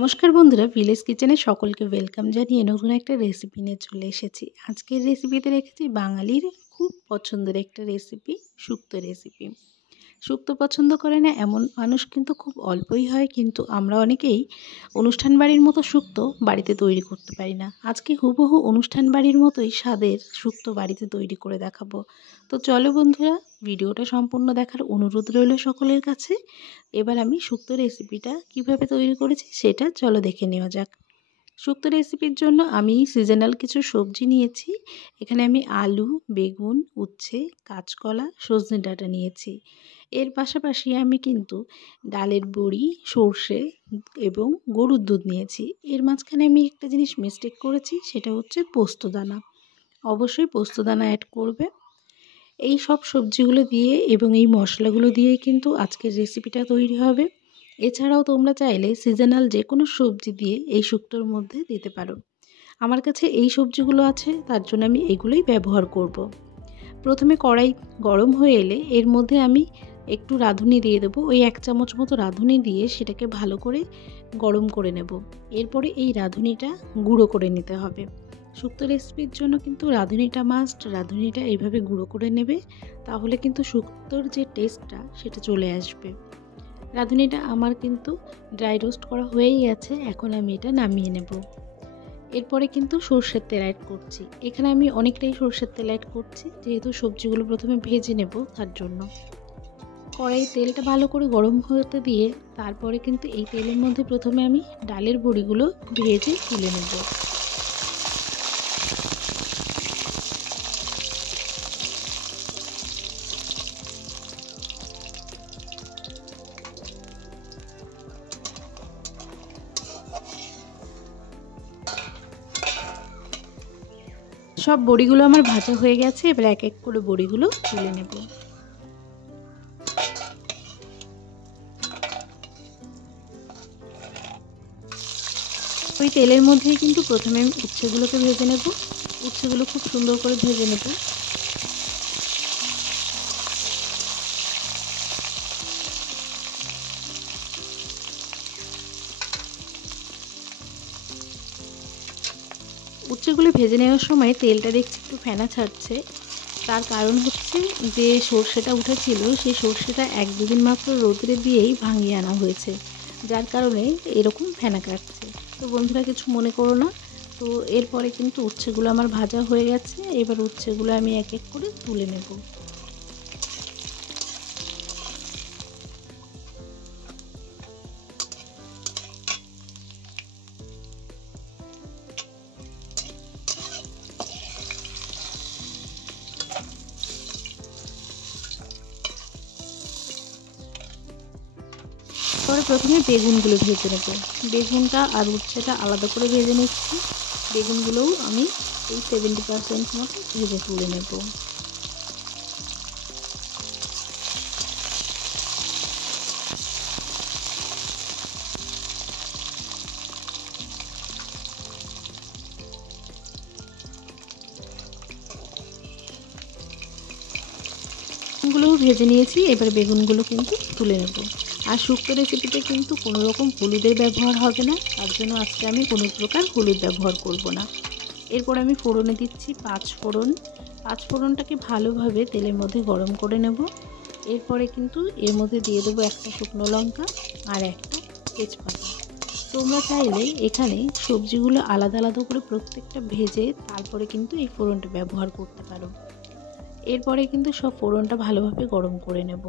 নমস্কার বন্ধুরা, ভিলেজ কিচেনে সকলকে ওয়েলকাম জানিয়ে নতুন একটা রেসিপি নিয়ে চলে এসেছি। আজকের রেসিপিতে রেখেছি বাঙালির খুব পছন্দের একটা রেসিপি, শুক্তো রেসিপি। শুক্তো পছন্দ করে না এমন মানুষ কিন্তু খুব অল্পই হয়, কিন্তু আমরা অনেকেই অনুষ্ঠান বাড়ির মতো শুক্তো বাড়িতে তৈরি করতে পারি না। আজকে হুবহু অনুষ্ঠান বাড়ির মতোই স্বাদের শুক্তো বাড়িতে তৈরি করে দেখাবো। তো চলো বন্ধুরা, ভিডিওটা সম্পূর্ণ দেখার অনুরোধ রইল সকলের কাছে। এবার আমি শুক্তো রেসিপিটা কিভাবে তৈরি করেছি সেটা চলো দেখে নেওয়া যাক। শুক্তো রেসিপির জন্য আমি সিজনাল কিছু সবজি নিয়েছি। এখানে আমি আলু, বেগুন, উচ্ছে, কাঁচকলা, সজনে ডাঁটা নিয়েছি। এর পাশাপাশি আমি কিন্তু ডালের বড়ি, সর্ষে এবং গরুর দুধ নিয়েছি। এর মাঝখানে আমি একটা জিনিস মিস্টেক করেছি, সেটা হচ্ছে পোস্তদানা। অবশ্যই পোস্তদানা অ্যাড করবে। এই সব সবজিগুলো দিয়ে এবং এই মশলাগুলো দিয়েই কিন্তু আজকের রেসিপিটা তৈরি হবে। এছাড়াও তোমরা চাইলে সিজনাল যে কোনো সবজি দিয়ে এই শুক্তোর মধ্যে দিতে পারো। আমার কাছে এই সবজিগুলো আছে, তার জন্য আমি এগুলোই ব্যবহার করব। প্রথমে কড়াই গরম হয়ে এলে এর মধ্যে আমি একটু রাঁধুনি দিয়ে দেবো। ওই 1 চামচ মতো রাঁধুনি দিয়ে সেটাকে ভালো করে গরম করে নেব। এরপরে এই রাঁধুনিটা গুঁড়ো করে নিতে হবে। শুক্তো রেসিপির জন্য কিন্তু রাঁধুনিটা মাস্ট। রাঁধুনিটা এইভাবে গুঁড়ো করে নেবে, তাহলে কিন্তু শুক্তোর যে টেস্টটা সেটা চলে আসবে। রাঁধুনিটা আমার কিন্তু ড্রাই রোস্ট করা হয়েই গেছে, এখন আমি এটা নামিয়ে নেব। এরপরে কিন্তু সরষের তেল অ্যাড করছি। এখানে আমি অনেকটাই সরষের তেল অ্যাড করছি, যেহেতু সবজিগুলো প্রথমে ভেজে নেব তার জন্য। কড়াই তেলটা ভালো করে গরম হতে দিয়ে তারপরে কিন্তু এই তেলের মধ্যে প্রথমে আমি ডালের বড়িগুলো ভেজে তুলে নেব। সব বড়িগুলো আমার ভাজা হয়ে গেছে, এবার এক এক করে বড়িগুলো তুলে নেব। ওই তেলের মধ্যেই কিন্তু প্রথমে আমি উচ্ছেগুলোকে ভেজে নেব। উচ্ছেগুলো খুব সুন্দর করে ভেজে নেব। উচ্ছেগুলো ভেজে নেওয়ার সময় তেলটা দেখছি একটু ফেনা ছাড়ছে। তার কারণ হচ্ছে যে সর্ষেটা উঠেছিল, সেই সর্ষেটা 1-2 দিন মাত্র রোদে দিয়েই ভাঙিয়ে আনা হয়েছে, যার কারণে এরকম ফেনা কাটছে। তো বন্ধুরা কিছু মনে করো না। তো এরপরে কিন্তু উচ্ছেগুলো আমার ভাজা হয়ে গেছে। এবার উচ্ছেগুলো আমি এক এক করে তুলে নেব। পরে প্রথমে বেগুনগুলো ভেজে নেব। বেগুনটা আর উচ্ছেটা আলাদা করে ভেজে নিচ্ছি। বেগুনগুলোও আমি এই 70% মতো ভেজে তুলে নেব। বেগুনগুলোও ভেজে নিয়েছি, এবার বেগুনগুলো কিন্তু তুলে নেব। আর শুক্তো রেসিপিতে কিন্তু কোনো রকম হলুদের ব্যবহার হবে না, তার জন্য আজকে আমি কোনো প্রকার হলুদ ব্যবহার করব না। এরপর আমি ফোড়নে দিচ্ছি 5 ফোড়ন। 5 ফোড়নটাকে ভালোভাবে তেলের মধ্যে গরম করে নেব। এরপরে কিন্তু এর মধ্যে দিয়ে দেবো একটা শুকনো লঙ্কা আর একটা তেজপাতা। তোমরা চাইলে এখানে সবজিগুলো আলাদা আলাদা করে প্রত্যেকটা ভেজে তারপরে কিন্তু এই ফোড়নটা ব্যবহার করতে পারো। এরপরে কিন্তু সব ফোড়নটা ভালোভাবে গরম করে নেব।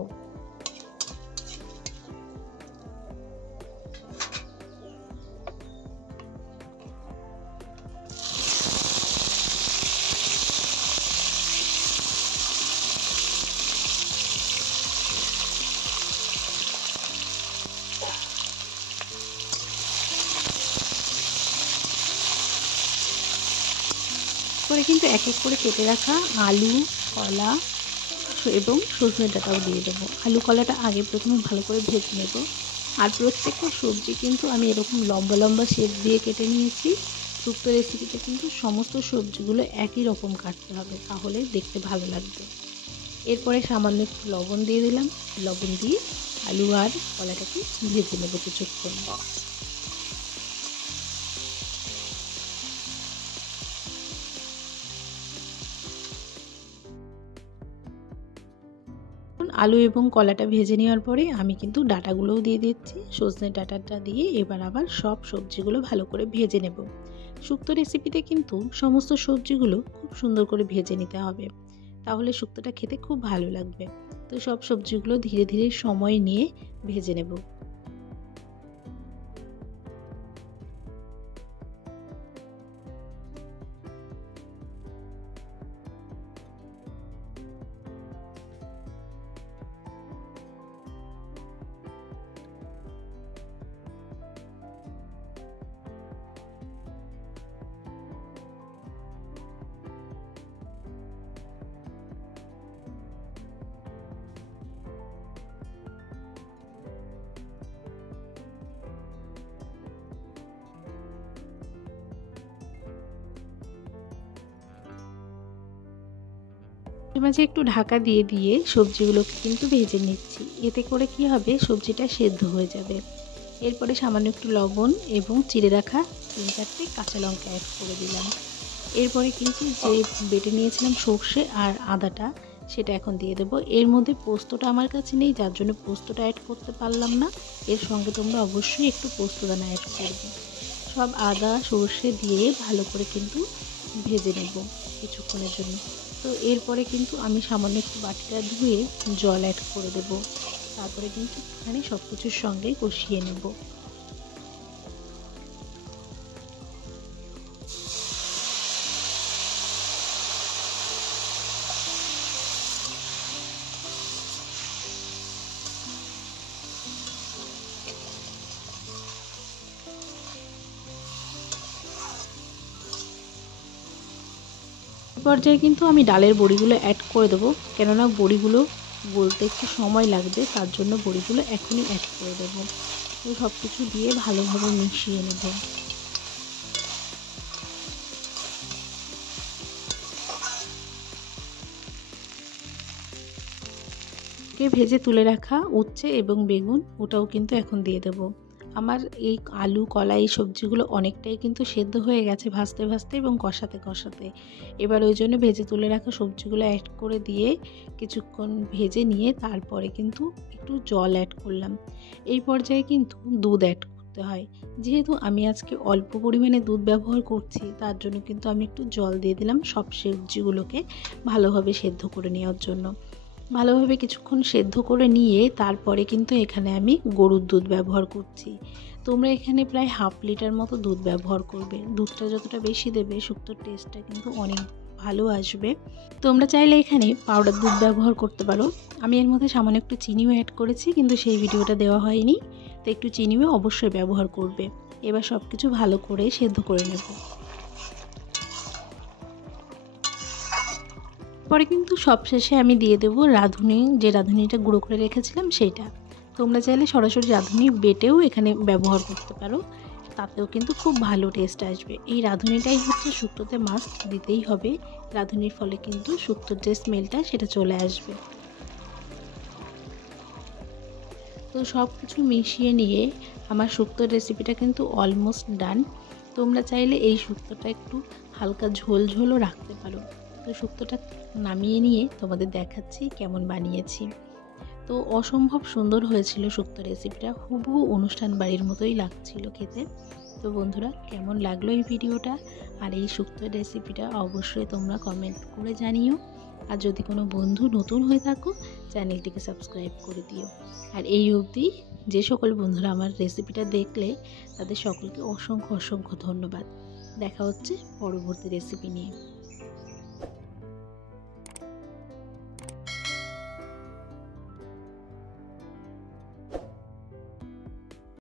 পরে কিন্তু এক এক করে কেটে রাখা আলু, কলা এবং সজনে ডাঁটাও দিয়ে দেবো। আলু কলাটা আগে প্রথমে ভালো করে ভেজে নেব। আর প্রত্যেকটা সবজি কিন্তু আমি এরকম লম্বা লম্বা শেপ দিয়ে কেটে নিয়েছি। শুক্তো রেসিপিতে কিন্তু সমস্ত সবজিগুলো একই রকম কাটতে হবে, তাহলে দেখতে ভালো লাগবে। এরপরে সামান্য একটু লবণ দিয়ে দিলাম। লবণ দিয়ে আলু আর কলাটাকে ভেজে নেব কিছুক্ষণ। আলু এবং কলাটা ভেজে নেওয়ার পরে আমি কিন্তু ডাঁটাগুলোও দিয়ে দিচ্ছি। সজনে ডাঁটাটা দিয়ে এবার আবার সব সবজিগুলো ভালো করে ভেজে নেব। শুক্তো রেসিপিতে কিন্তু সমস্ত সবজিগুলো খুব সুন্দর করে ভেজে নিতে হবে, তাহলে শুক্তোটা খেতে খুব ভালো লাগবে। তো সব সবজিগুলো ধীরে ধীরে সময় নিয়ে ভেজে নেব। মাঝে একটু ঢাকা দিয়ে দিয়ে সবজিগুলোকে কিন্তু ভেজে নিচ্ছি। এতে করে কি হবে, সবজিটা সেদ্ধ হয়ে যাবে। এরপরে সামান্য একটু লবণ এবং চিড়ে রাখা 3-4টে কাঁচা লঙ্কা অ্যাড করে দিলাম। এরপরে কিন্তু যে বেটে নিয়েছিলাম সর্ষে আর আদাটা, সেটা এখন দিয়ে দেবো। এর মধ্যে পোস্তটা আমার কাছে নেই, যার জন্য পোস্তটা অ্যাড করতে পারলাম না। এর সঙ্গে তোমরা অবশ্যই একটু পোস্তদানা অ্যাড করবে। সব আদা সর্ষে দিয়ে ভালো করে কিন্তু ভেজে নেব কিছুক্ষণের জন্য। তো এরপরে কিন্তু আমি সামান্য একটু বাটিটা ধুয়ে জল অ্যাড করে দেব। তারপরে কিন্তু এখানে সব কিছুর সঙ্গে কষিয়ে নেব। পর্যায়ে কিন্তু আমি ডালের বড়িগুলো অ্যাড করে দেবো, কেননা বড়িগুলো গলতে একটু সময় লাগবে, তার জন্য বড়িগুলো এখনই অ্যাড করে দেবো। তো সব কিছু দিয়ে ভালোভাবে মিশিয়ে নেব। ভেজে তুলে রাখা উচ্ছে এবং বেগুন, ওটাও কিন্তু এখন দিয়ে দেব। আমার এই আলু কলা এই সবজিগুলো অনেকটাই কিন্তু সেদ্ধ হয়ে গেছে ভাজতে ভাজতে এবং কষাতে কষাতে। এবার ওই জন্য ভেজে তুলে রাখা সবজিগুলো অ্যাড করে দিয়ে কিছুক্ষণ ভেজে নিয়ে তারপরে কিন্তু একটু জল অ্যাড করলাম। এই পর্যায়ে কিন্তু দুধ অ্যাড করতে হয়। যেহেতু আমি আজকে অল্প পরিমাণে দুধ ব্যবহার করছি, তার জন্য কিন্তু আমি একটু জল দিয়ে দিলাম সব সবজিগুলোকে ভালোভাবে সেদ্ধ করে নেওয়ার জন্য। ভালোভাবে কিছুক্ষণ সেদ্ধ করে নিয়ে তারপরে কিন্তু এখানে আমি গরুর দুধ ব্যবহার করছি। তোমরা এখানে প্রায় 1/2 লিটার মতো দুধ ব্যবহার করবে। দুধটা যতটা বেশি দেবে শুক্তোর টেস্টটা কিন্তু অনেক ভালো আসবে। তোমরা চাইলে এখানে পাউডার দুধ ব্যবহার করতে পারো। আমি এর মধ্যে সামান্য একটু চিনিও অ্যাড করেছি, কিন্তু সেই ভিডিওটা দেওয়া হয়নি। তো একটু চিনিও অবশ্যই ব্যবহার করবে। এবার সব কিছু ভালো করে সেদ্ধ করে নেব। পরে কিন্তু সবশেষে আমি দিয়ে দেব রাঁধুনি, যে রাঁধুনিটা গুঁড়ো করে রেখেছিলাম সেটা। তোমরা চাইলে সরাসরি রাঁধুনি বেটেও এখানে ব্যবহার করতে পারো, তাতেও কিন্তু খুব ভালো টেস্ট আসবে। এই রাঁধুনিটাই হচ্ছে শুক্তোতে মাস্ট দিতেই হবে। রাঁধুনির ফলে কিন্তু শুক্তোর যে স্মেলটা সেটা চলে আসবে। তো সব কিছু মিশিয়ে নিয়ে আমার শুক্তোর রেসিপিটা কিন্তু অলমোস্ট ডান। তোমরা চাইলে এই শুক্তোটা একটু হালকা ঝোল ঝোলও রাখতে পারো। তো শুক্তোটা নামিয়ে নিয়ে তোমাদের দেখাচ্ছি কেমন বানিয়েছি। তো অসম্ভব সুন্দর হয়েছিল শুক্তো রেসিপিটা, হুবহু অনুষ্ঠান বাড়ির মতোই লাগছিল খেতে। তো বন্ধুরা, কেমন লাগলো এই ভিডিওটা আর এই শুক্তো রেসিপিটা অবশ্যই তোমরা কমেন্ট করে জানিও। আর যদি কোনো বন্ধু নতুন হয়ে থাকো, চ্যানেলটিকে সাবস্ক্রাইব করে দিও। আর এই অবধি যে সকল বন্ধুরা আমার রেসিপিটা দেখলে, তাদের সকলকে অসংখ্য অসংখ্য ধন্যবাদ। দেখা হচ্ছে পরবর্তী রেসিপি নিয়ে।